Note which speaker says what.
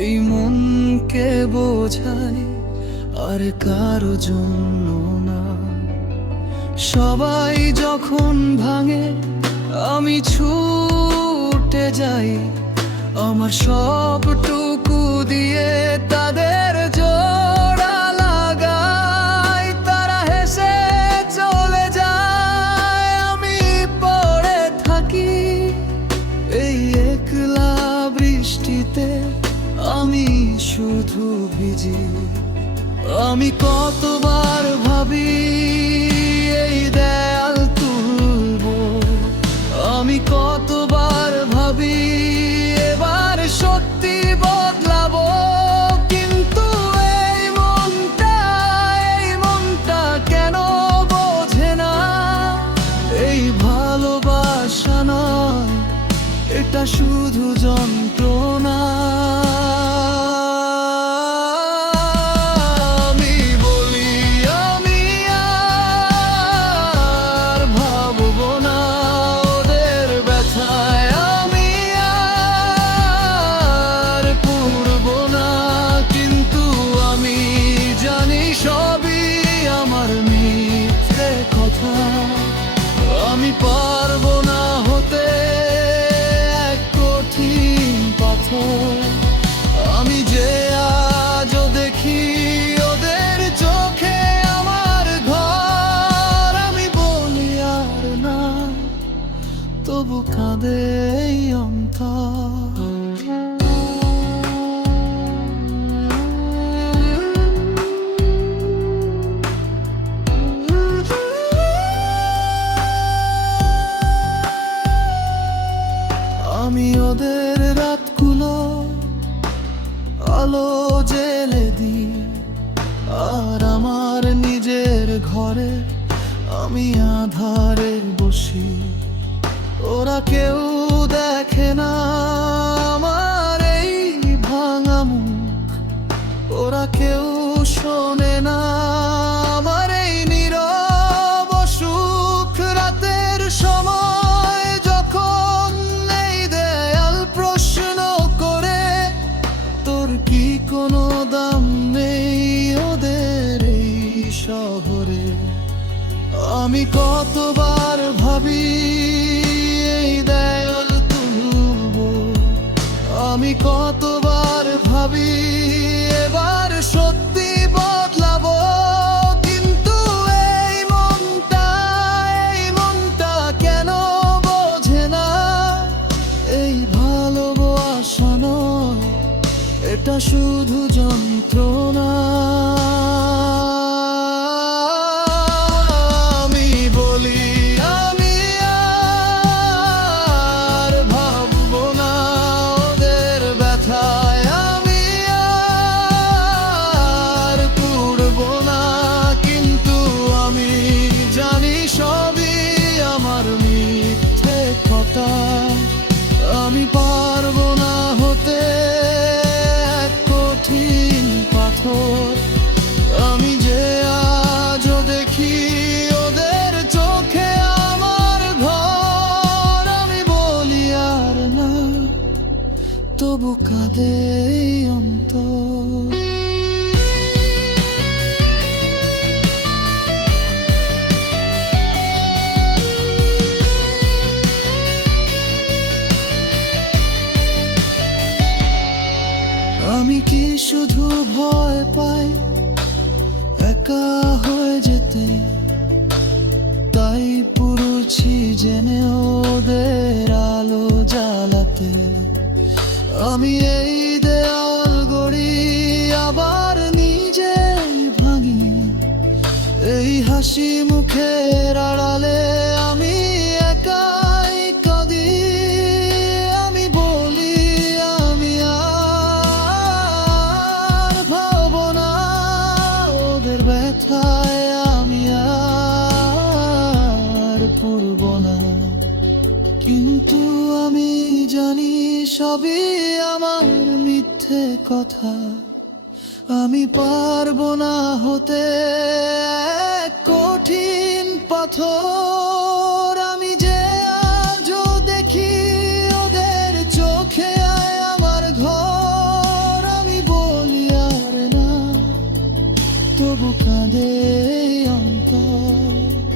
Speaker 1: এই মনকে বোঝাই আর কারও জন্য না। সবাই যখন ভাঙে, আমি ছুটে যাই। আমার সবটুকু দিয়ে তাদের কতবার ভাবি এই দেয়াল তুলবো? আমি কতবার ভাবি এবার সত্যি বদলাবো? কিন্তু এই মনটা এই মনটা কেন বোঝে না? এই ভালোবাসা নয়, এটা শুধু যন্ত্রণা। আমি ঘরে, আমি আধারে বসি। ওরা কেউ দেখে না আমার এই ভাঙা মুখ। ওরা কেউ শোনে না আমি কতবার ভাবি, এই দেয়াল তুলবো। আমি কতবার ভাবি, এবার সত্যি বদলাবো। কিন্তু এই মনটা এই মনটা কেন বোঝে না? এই ভালোবাসা নয়, এটা শুধু যন্ত্রণা। তবু কাঁদে অন্তর আমি কি শুধু ভয় পাই? একা হয়ে যেতে। তাই পুরুছি জেনে ওদের আলো জ্বালাতে। আমি এই দেয়াল গড়ি আবার নিজে ভাঙি। এই হাসি মুখের আড়ালে আমি একাই কাঁদি। আমি বলি, আমি আর ভাববো না ওদের ব্যথায় আমি আর পড়ব না। কিন্তু আমি জানি সবই আমার মিথ্যে কথা। আমি পারব না হতে কঠিন পাথর। আমি যে আজও দেখি ওদের চোখে আয় আমার ঘর। আমি বলি আর না, তবু কাঁদে অন্তর।